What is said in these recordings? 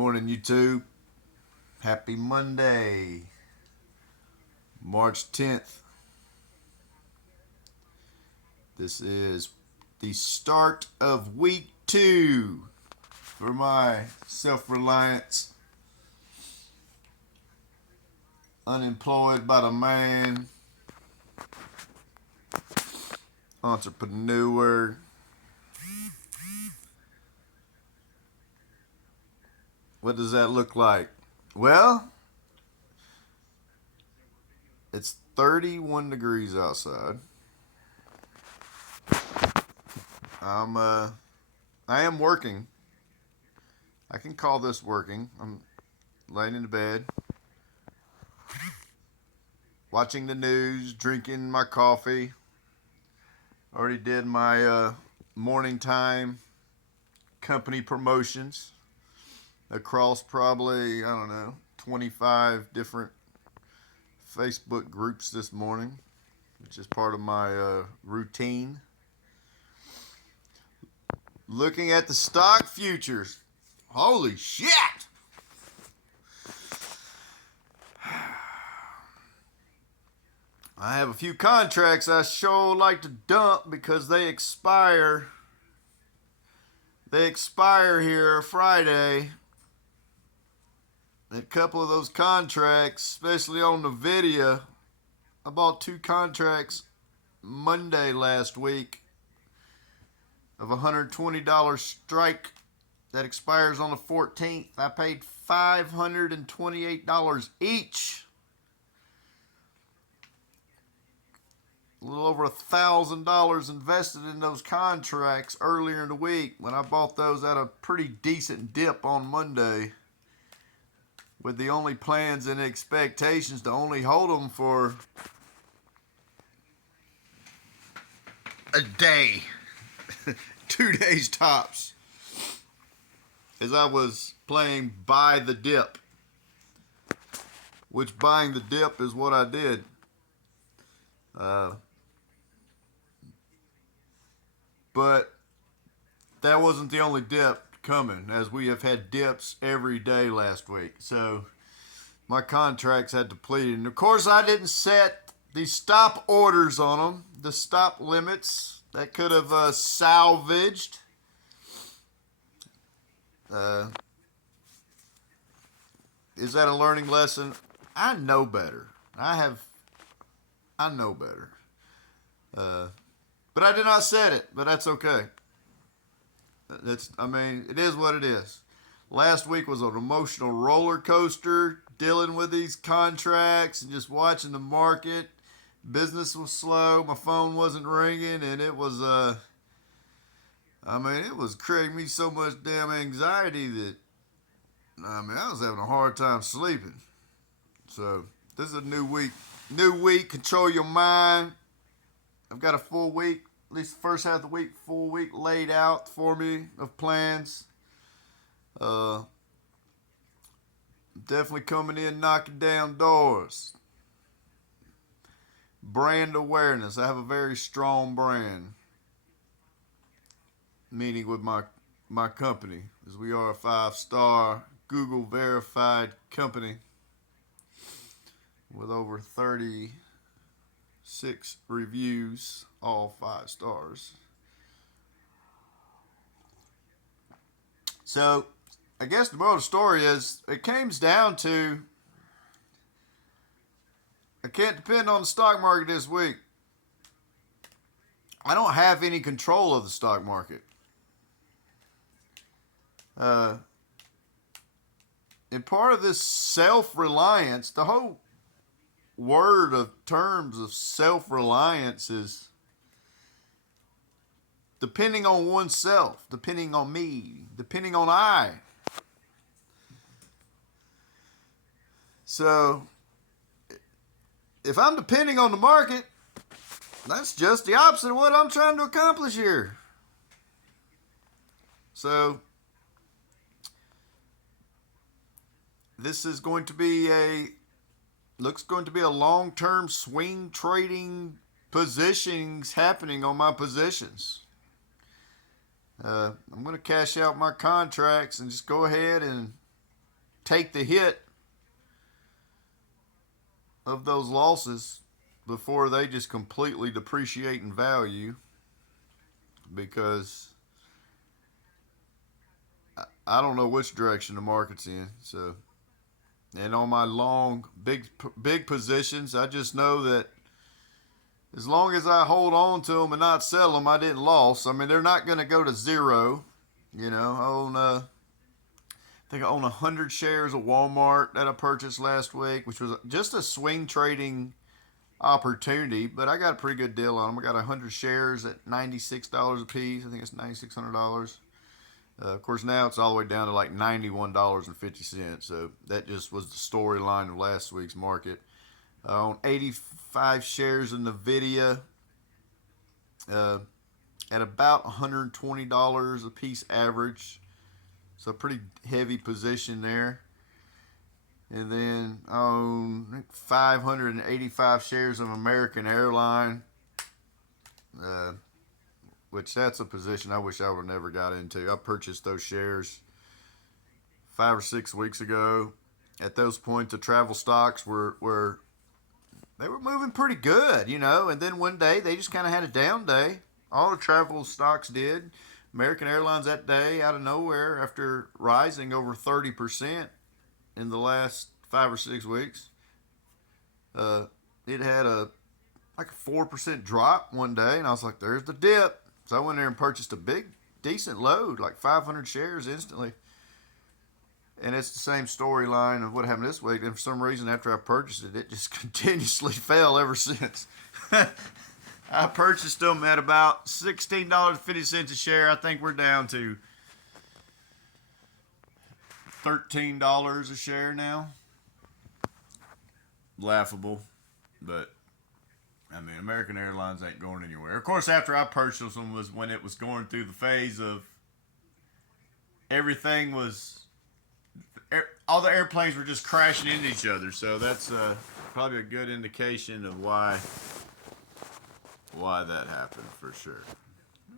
Morning, YouTube. Happy Monday, March 10th. This is the start of week 2 for my self-reliance, unemployed by the man, entrepreneur. What does that look like? Well, it's 31 degrees outside. I am working. I can call this working. I'm laying in the bed, watching the news, drinking my coffee. Already did my morning time company promotions across probably, I don't know, 25 different Facebook groups this morning, which is part of my routine. Looking at the stock futures. Holy shit! I have a few contracts I sure like to dump because they expire. They expire here Friday. A couple of those contracts, especially on Nvidia, I bought 2 contracts Monday last week of $120 strike that expires on the 14th. I paid $528 each. A little over $1,000 invested in those contracts earlier in the week when I bought those at a pretty decent dip on Monday, with the only plans and expectations to only hold them for a day. 2 days tops, as I was playing buy the dip, which buying the dip is what I did. But that wasn't the only dip coming, as we have had dips every day last week. So my contracts had depleted. And of course, I didn't set the stop orders on them, the stop limits that could have salvaged. Is that a learning lesson? I know better. I know better. But I did not set it, but that's okay. It is what it is. Last week was an emotional roller coaster, dealing with these contracts and just watching the market. Business was slow, my phone wasn't ringing, and it was it was creating me so much damn anxiety that I was having a hard time sleeping. So this is a new week. New week, control your mind. I've got a full week, at least the first half of the week, full week laid out for me of plans. Definitely coming in, knocking down doors. Brand awareness. I have a very strong brand, meaning with my company, as we are a 5-star Google verified company with over 36 reviews, all 5 stars. So I guess the moral of the story is it comes down to I can't depend on the stock market this week. I don't have any control of the stock market. And part of this self-reliance, the whole word of terms of self-reliance is depending on oneself, depending on me, depending on I. So if I'm depending on the market, that's just the opposite of what I'm trying to accomplish here. So this is going to be looks going to be a long-term swing trading positions happening on my positions. I'm going to cash out my contracts and just go ahead and take the hit of those losses before they just completely depreciate in value, because I don't know which direction the market's in. So, and on my long big positions, I just know that as long as I hold on to them and not sell them, I didn't lose. I mean, they're not going to go to zero. You know, I think I own 100 shares of Walmart that I purchased last week, which was just a swing trading opportunity, but I got a pretty good deal on them. I got 100 shares at $96 a piece. I think it's $9,600. Of course, now it's all the way down to like $91.50. So that just was the storyline of last week's market. I own 85 shares in Nvidia at about $120 a piece average. So a pretty heavy position there. And then I own 585 shares of American Airline, which that's a position I wish I would have never got into. I purchased those shares 5 or 6 weeks ago. At those points, the travel stocks were they were moving pretty good, you know. And then one day they just kind of had a down day. All the travel stocks did. American Airlines that day, out of nowhere, after rising over 30% in the last 5 or 6 weeks, it had like a 4% drop one day, and I was like, "There's the dip." So I went there and purchased a decent load, like 500 shares instantly. And it's the same storyline of what happened this week. And for some reason, after I purchased it, it just continuously fell ever since. I purchased them at about $16.50 a share. I think we're down to $13 a share now. Laughable, but I mean, American Airlines ain't going anywhere. Of course, after I purchased them was when it was going through the phase of everything was, all the airplanes were just crashing into each other. So that's probably a good indication of why that happened for sure.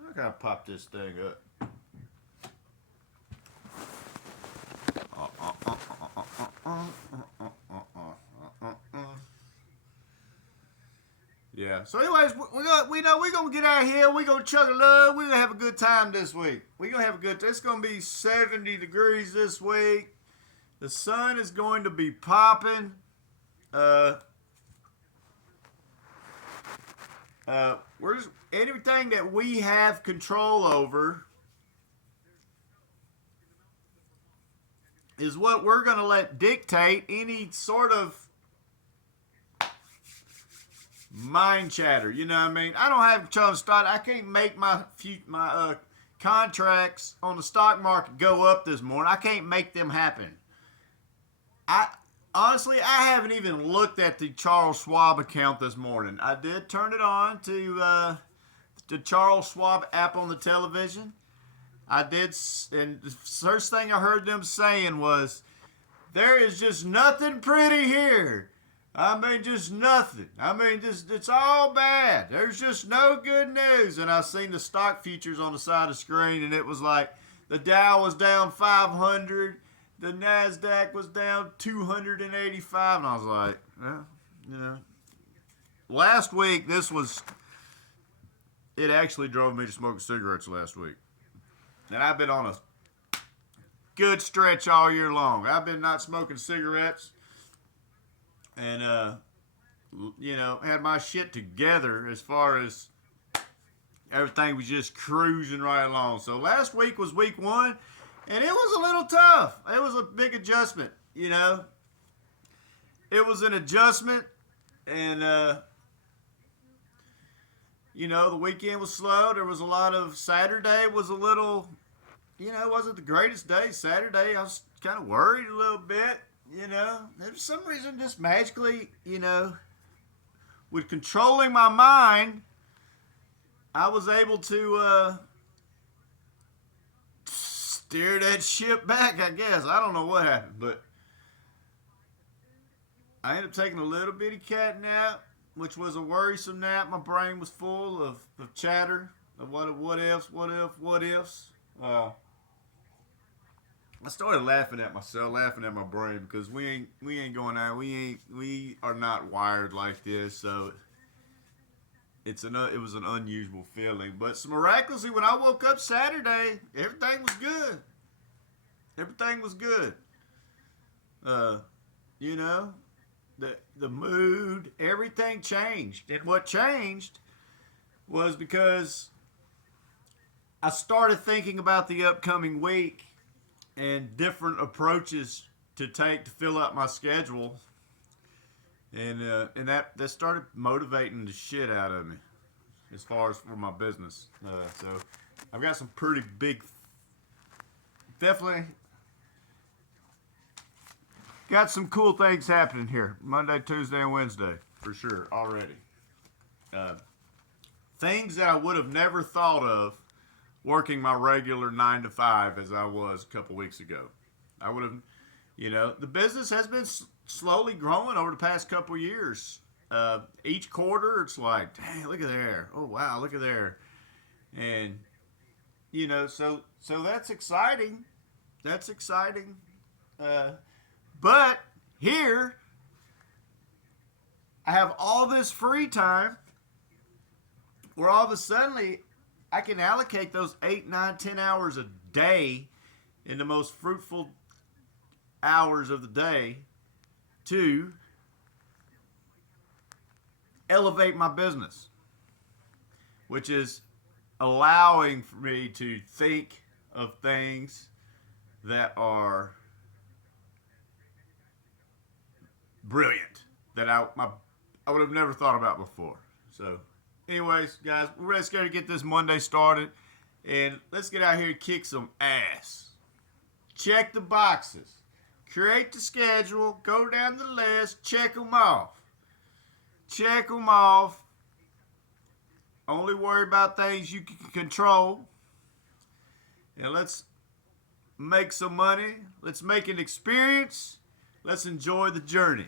I gotta pop this thing up. Yeah. So, anyways, we know we're gonna get out here. We're gonna chug a love. We're gonna have a good time this week. We're gonna have a good. It's gonna be 70 degrees this week. The sun is going to be popping. We're just anything that we have control over is what we're going to let dictate any sort of mind chatter. You know what I mean? I don't have control of the stock. I can't make my contracts on the stock market go up this morning. I can't make them happen. Honestly, I haven't even looked at the Charles Schwab account this morning. I did turn it on to the Charles Schwab app on the television. I did, and the first thing I heard them saying was, "There is just nothing pretty here. I mean, just nothing. I mean, just it's all bad. There's just no good news." And I seen the stock futures on the side of the screen, and it was like the Dow was down 500. The NASDAQ was down 285, and I was like, well, you know. Last week, it actually drove me to smoke cigarettes last week. And I've been on a good stretch all year long. I've been not smoking cigarettes and, had my shit together as far as everything was just cruising right along. So last week was week 1. And it was a little tough. It was a big adjustment, you know. It was an adjustment, and, the weekend was slow. There was a lot of, Saturday was a little, it wasn't the greatest day. Saturday, I was kind of worried a little bit, For some reason, just magically, with controlling my mind, I was able to, steer that ship back, I guess. I don't know what happened, but I ended up taking a little bitty cat nap, which was a worrisome nap. My brain was full of chatter of what ifs. I started laughing at myself, laughing at my brain because we ain't going out. We are not wired like this. So it was an unusual feeling. But so miraculously, when I woke up Saturday, everything was good. Everything was good. Uh, you know, the mood, everything changed. And what changed was because I started thinking about the upcoming week and different approaches to take to fill up my schedule, and that started motivating the shit out of me as far as for my business. So I've got some pretty big, definitely got some cool things happening here Monday, Tuesday, and Wednesday for sure already. Things that I would have never thought of working my regular 9 to 5 as I was a couple weeks ago. I would have, the business has been slowly growing over the past couple years. Each quarter, it's like, dang, look at there. Oh, wow, look at there. And, so that's exciting. That's exciting. But here, I have all this free time where all of a sudden I can allocate those 8, 9, 10 hours a day in the most fruitful hours of the day to elevate my business, which is allowing for me to think of things that are brilliant that I would have never thought about before. So anyways, guys, we're ready to get this Monday started, and let's get out here and kick some ass. Check the boxes. Create the schedule. Go down the list. Check them off. Check them off. Only worry about things you can control. And let's make some money. Let's make an experience. Let's enjoy the journey.